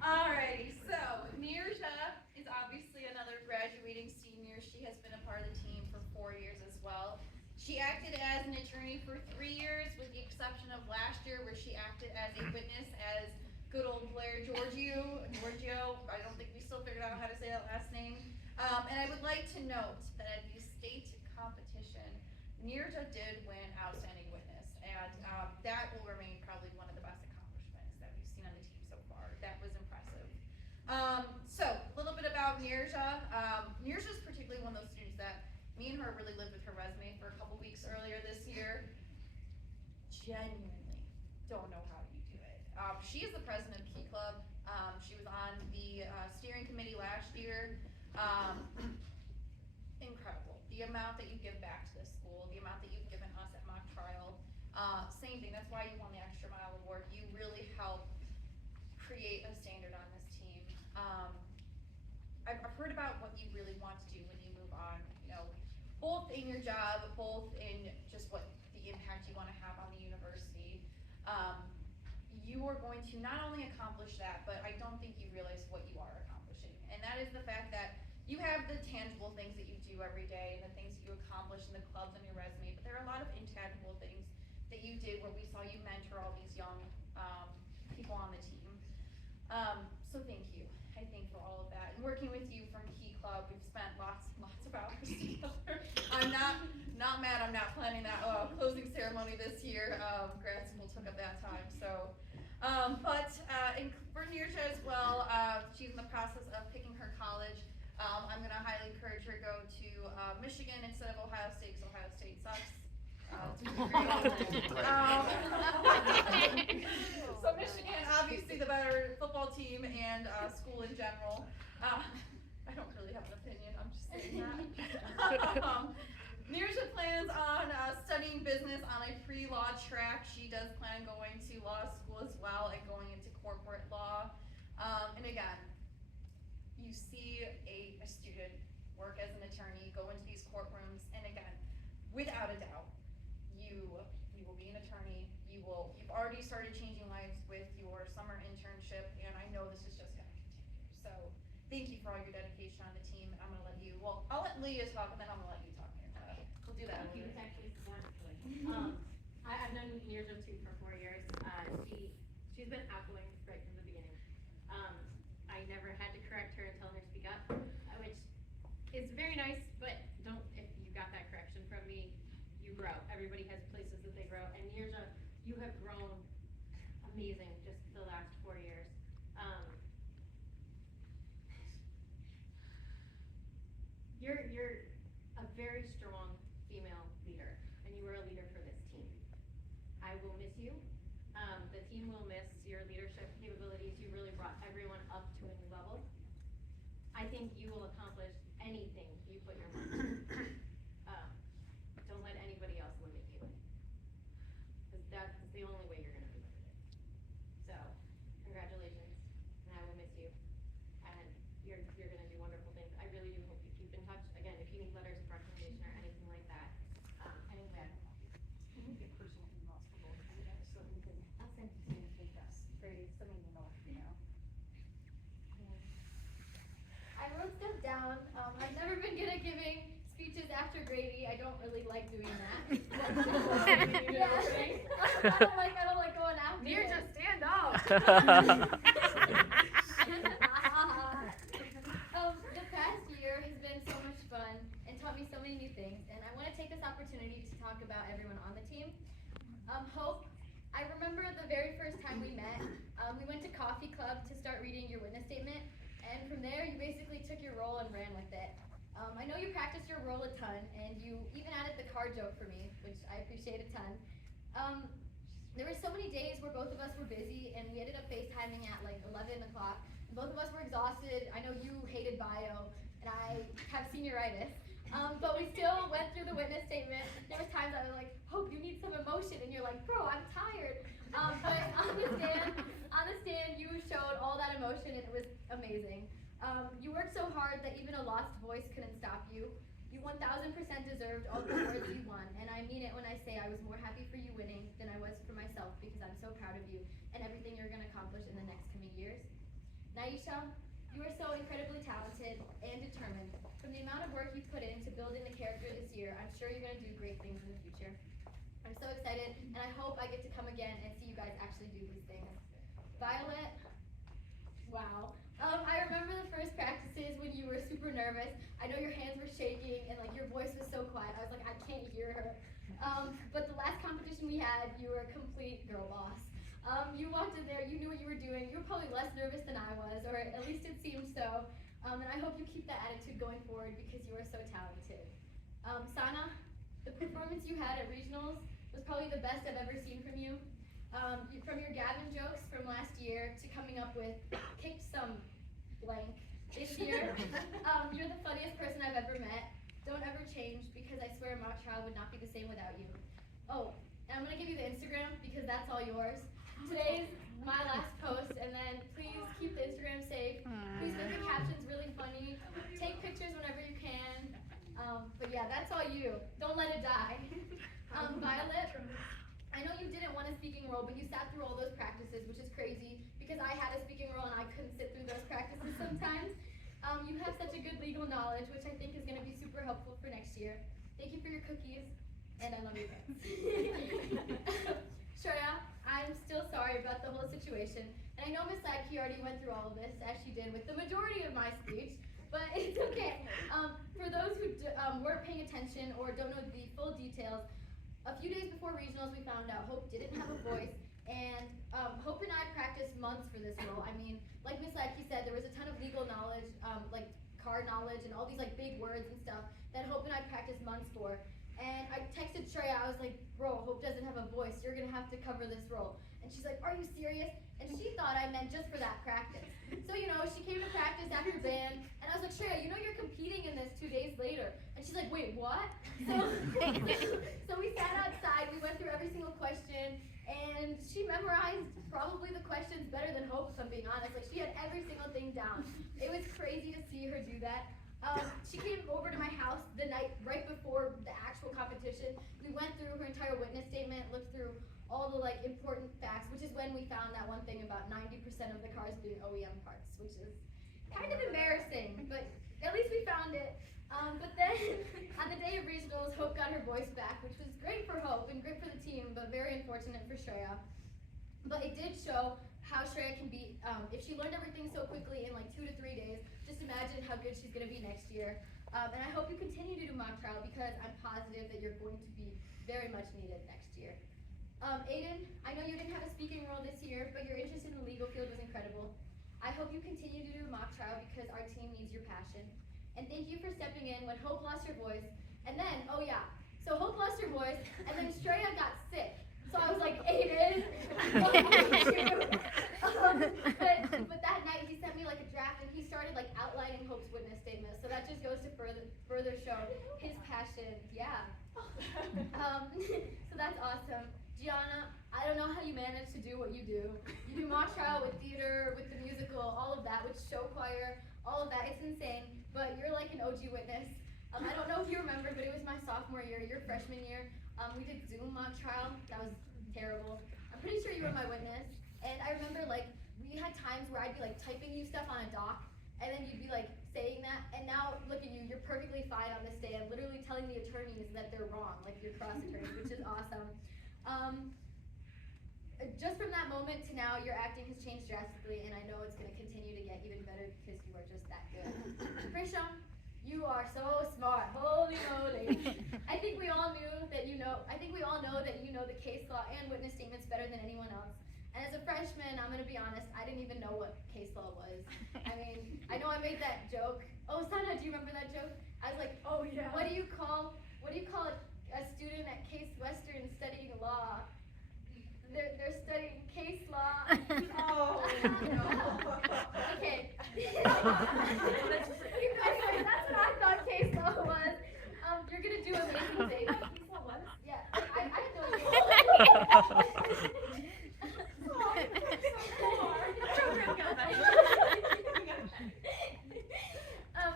Alrighty, so Neerja is obviously another graduating senior. She has been a part of the team for 4 years as well. She acted as an attorney for 3 years, with the exception of last year, where she acted as a witness as good old Blair Giorgio. I don't think we still figured out how to say that last name. And I would like to note that at the state competition, Neerja did win Outstanding Witness, and that will remain probably one of the best accomplishments that we've seen on the team so far. That was impressive. So, a little bit about Neerja. Neerja is particularly one of those students that me and her really lived with her resume for a couple weeks earlier this year. Genuinely don't know how you do it. She is the president of Key Club. She was on the steering committee last year. Incredible. The amount that you give back to this school, the amount that you've given us at mock trial. Same thing, that's why you won the Extra Mile Award. You really help create a standard on this team. I've heard about what you really want to do when you move on, both in your job, both in just what the impact you want to have on the university. You are going to not only accomplish that, but I don't think you realize what you are accomplishing. And that is the fact that you have the tangible things that you do every day and the things that you accomplish in the clubs on your resume, but there are a lot of intangible things that you did where we saw you mentor all these young people on the team. So thank you, I think, for all of that. And working with you from Key Club, we've spent lots of hours together. I'm not mad I'm not planning that closing ceremony this year. Grad school took up that time, so. For Neerja as well, she's in the process of picking her college. I'm going to highly encourage her to go to Michigan instead of Ohio State, because Ohio State sucks. So Michigan, obviously the better football team and school in general. I don't really have an opinion, I'm just saying that. Neerja plans on studying business on a pre-law track. She does plan going to law school as well and going into corporate law. And again, you see a student work as an attorney, go into these courtrooms, and again, without a doubt, you will be an attorney. You've already started changing lives with your summer internship, and I know this is just going to continue. So thank you for all your dedication on the team. I'm going to let you, I'll let Leah talk, and then I'm going to let you talk. We'll do that. Thank you. It's actually smart. I've known Neerja too for 4 years. She's been outgoing right from the beginning. I never had to correct her and tell her to speak up, which is very nice, but if you got that correction from me, you grow. Everybody has places that they grow, and Neerja, you have grown amazing just the last 4 years. You're a very strong female leader, and you were a leader for this team. I will miss you. The team will miss your leadership capabilities. You really brought everyone up to a new level. I think you will accomplish anything you put your mind to. Don't let anybody else limit you, because that's the only way you're going to be limited. So, congratulations, and I will miss you. And you're going to do wonderful things. I really do hope you keep in touch. Again, if you need letters of recommendation or anything like that, any way I can help you. Can we get personal emails for both of you guys so we can? I'll send it to you. Yes, very, so many know. I wrote stuff down. I've never been good at giving speeches after Grady. I don't really like doing that. I don't like going after. Neerja, stand up. The past year has been so much fun and taught me so many new things, and I want to take this opportunity to talk about everyone on the team. Hope, I remember the very first time we met. We went to Coffee Club to start reading your witness statement, and from there you basically took your role and ran with it. I know you practiced your role a ton, and you even added the car joke for me, which I appreciate a ton. There were so many days where both of us were busy, and we ended up FaceTiming at like 11 o'clock. Both of us were exhausted. I know you hated bio, and I have senioritis. But we still went through the witness statement. There was times I was like, Hope, you need some emotion, and you're like, bro, I'm tired. But on the stand, you showed all that emotion, and it was amazing. You worked so hard that even a lost voice couldn't stop you. You 1000% deserved all the awards you won, and I mean it when I say I was more happy for you winning than I was for myself, because I'm so proud of you and everything you're going to accomplish in the next coming years. Naisha, you are so incredibly talented and determined. From the amount of work you put into building the character this year, I'm sure you're going to do great things in the future. I'm so excited, and I hope I get to come again and see you guys actually do these things. Violet, wow. I remember the first practices when you were super nervous. I know your hands were shaking and like your voice was so quiet. I was like, I can't hear her. But the last competition we had, you were a complete girl boss. You walked in there, you knew what you were doing. You were probably less nervous than I was, or at least it seemed so. And I hope you keep that attitude going forward because you are so talented. Sana, the performance you had at regionals was probably the best I've ever seen from you. From your Gavin jokes from last year to coming up with kicked some blank this year. You're the funniest person I've ever met. Don't ever change because I swear mock trial would not be the same without you. Oh, and I'm gonna give you the Instagram because that's all yours. Today's my last post, and then please keep the Instagram safe. Please make the captions really funny. Take pictures whenever you can. But yeah, that's all you. Don't let it die. Violet, I know you didn't want a speaking role, but you sat through all those practices, which is crazy because I had a speaking role and I couldn't sit through those practices sometimes. You have such a good legal knowledge, which I think is going to be super helpful for next year. Thank you for your cookies, and I love you guys. Shreya, I'm still sorry about the whole situation, and I know Miss Sadke already went through all of this, as she did with the majority of my speech, but it's okay. For those who weren't paying attention or don't know the full details, a few days before regionals, we found out Hope didn't have a voice, and Hope and I practiced months for this role. I mean, like Miss Ladke said, there was a ton of legal knowledge, like car knowledge, and all these like big words and stuff that Hope and I practiced months for. And I texted Shreya, I was like, bro, Hope doesn't have a voice, you're gonna have to cover this role. And she's like, are you serious? And she thought I meant just for that practice. So, you know, she came to practice after band, and I was like, Shreya, you know you're competing in this 2 days later. And she's like, wait, what? So we sat outside, we went through every single question, and she memorized probably the questions better than Hope, if I'm being honest. Like, she had every single thing down. It was crazy to see her do that. She came over to my house the night right before the actual competition. We went through her entire witness statement, looked through all the like important facts, which is when we found that one thing about 90% of the cars being OEM parts, which is kind of embarrassing, but at least we found it. But then on the day of regionals, Hope got her voice back, which was great for Hope and great for the team, but very unfortunate for Shreya. But it did show how Shreya can be, if she learned everything so quickly in like 2 to 3 days, just imagine how good she's going to be next year. And I hope you continue to do mock trial because I'm positive that you're going to be very much needed next year. Aiden, I know you didn't have a speaking role this year, but your interest in the legal field was incredible. I hope you continue to do mock trial because our team needs your passion. And thank you for stepping in when Hope lost her voice. And then, oh yeah, so Hope lost her voice, and then Shreya got sick. So I was like, Aiden, what did you do? But that night he sent me like a draft, and he started like outlining Hope's witness statement. So that just goes to further show his passion. Yeah. So that's awesome. Gianna, I don't know how you manage to do what you do. You do mock trial with theater, with the musical, all of that, with show choir, all of that. It's insane. But you're like an OG witness. I don't know if you remember, but it was my sophomore year, your freshman year. We did Zoom mock trial. That was terrible. I'm pretty sure you were my witness. And I remember like we had times where I'd be like typing you stuff on a doc, and then you'd be like saying that. And now look at you, you're perfectly fine on this day. I'm literally telling the attorneys that they're wrong, like your cross attorneys, which is awesome. Just from that moment to now, your acting has changed drastically, and I know it's going to continue to get even better because you are just that good. Prisha, you are so smart. Holy moly! I think we all know that you know the case law and witness statements better than anyone else. And as a freshman, I'm going to be honest, I didn't even know what case law was. I mean, I know I made that joke. Oh, Sana, do you remember that joke? I was like, Oh yeah. What do you call a student at Case Western studying law? They're studying case law. Oh no. Okay. Anyway, that's what I thought case law was. You're gonna do amazing things. Case law what? Yeah, I had no idea. Oh, so hard.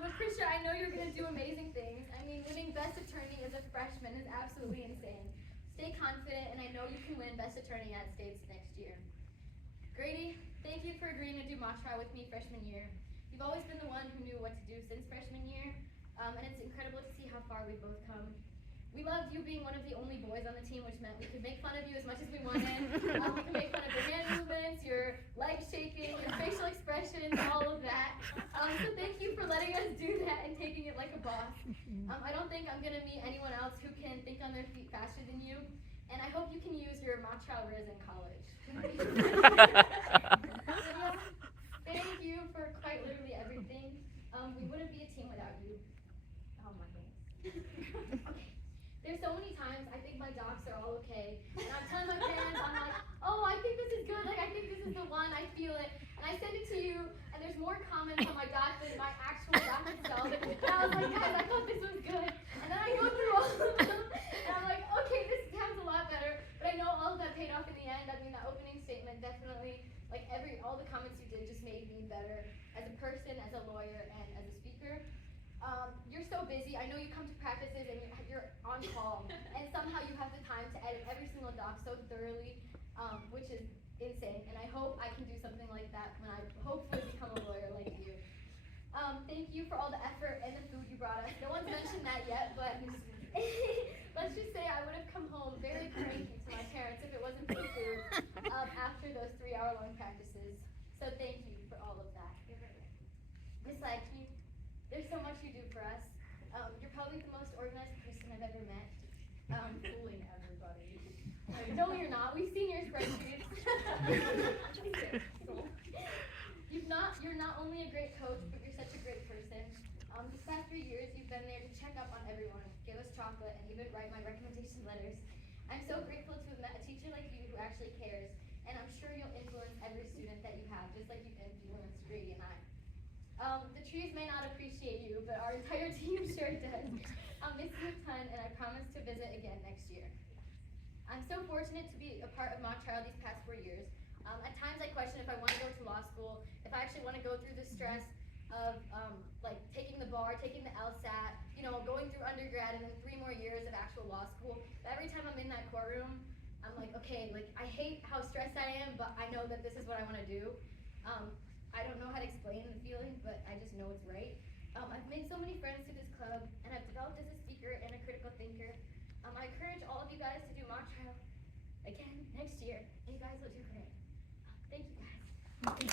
But Krisha, I know you're gonna do amazing things. I mean, winning Best Attorney as a freshman is absolutely insane. Stay confident, and I know you can win Best Attorney at States next year. Grady, Thank you for agreeing to do mock trial with me freshman year. You've always been the one who knew what to do since freshman year, and it's incredible to see how far we've both come. We loved you being one of the only boys on the team, which meant we could make fun of you as much as we wanted. We could make fun of your hand movements, your leg shaking, your facial expressions, all of that. So thank you for letting us do that and taking it like a boss. I don't think I'm gonna meet anyone else who can think on their feet faster than you, and I hope you can use your mock trial riz in college. Thank you for quite literally everything. We wouldn't be a team without you. Oh my goodness. Okay. There's so many times I think my docs are all okay, and I'm telling my parents, I'm like, oh, I think this is good, like I think this is the one, I feel it, and I send it to you, and there's more comments on my doc than my actual doc itself, and I was like, guys, I thought this was good, and then I go through all of them, and I'm like, okay, this sounds a lot better, but I know all of that paid off in the end. I mean, that opening statement definitely, like all the comments you did just made me better as a person, as a lawyer, and as a speaker. You're so busy. I know you come to practices and you're on call, and somehow you have the time to edit every single doc so thoroughly, which is insane. And I hope I can do something like that when I hopefully become a lawyer like you. Thank you for all the effort and the food you brought us. No one's mentioned that yet, but let's just say I would have come home very cranky to my parents if it wasn't for the food after those 3-hour-long practices. So thank you for all of that. Miss Lagke, there's so much you do for us. You're probably the most organized person I've ever met. Fooling everybody. No, you're not. We've seen your spreadsheets. You're not only a great coach, but you're such a great person. These past 3 years, you've been there to check up on everyone, give us chocolate, and even write my recommendation letters. I'm so grateful to have met a teacher like you who actually cares, and I'm sure you'll influence every student that you have, just like you influenced Grady and I. The trees may not appreciate you, but our entire team sure does. I'll miss you a ton, and I promise to visit again next year. I'm so fortunate to be a part of mock trial these past 4 years. At times I question if I want to go to law school, if I actually want to go through the stress of like taking the bar, taking the LSAT, going through undergrad, and then 3 more years of actual law school. But every time I'm in that courtroom, I'm like, okay, like I hate how stressed I am, but I know that this is what I want to do. I don't know how to explain the feeling, but I just know it's right. I've made so many friends through this club, and I've developed as a speaker and a critical thinker. I encourage all of you guys to do mock trial again next year, and you guys will do great. Thank you guys.